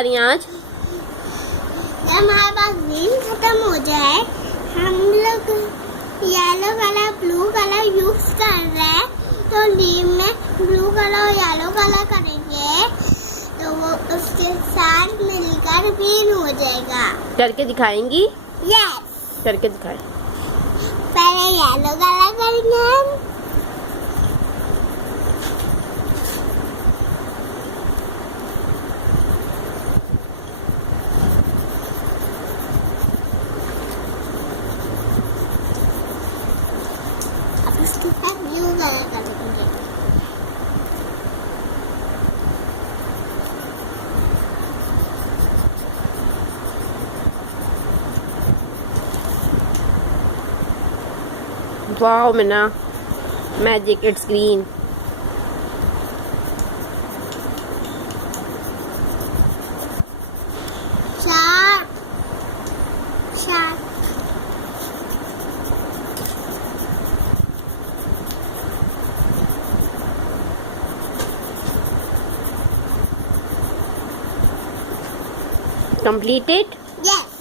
रही हैं आज? जब हमारे पास ग्रीन खत्म हो जाए हम लोग yellow colour blue colour use कर रहे हैं तो नीम में ब्लू कलर और येलो कलर करेंगे तो वो उसके साथ मिलकर ग्रीन हो जाएगा। करके दिखाएंगी? यस, करके दिखाएं। पहले येलो कलर करेंगे हम। अब उसके बाद ब्लू कलर करेंगे। Wow Minna, magic, it's green. Shark, shark. Completed? Yes.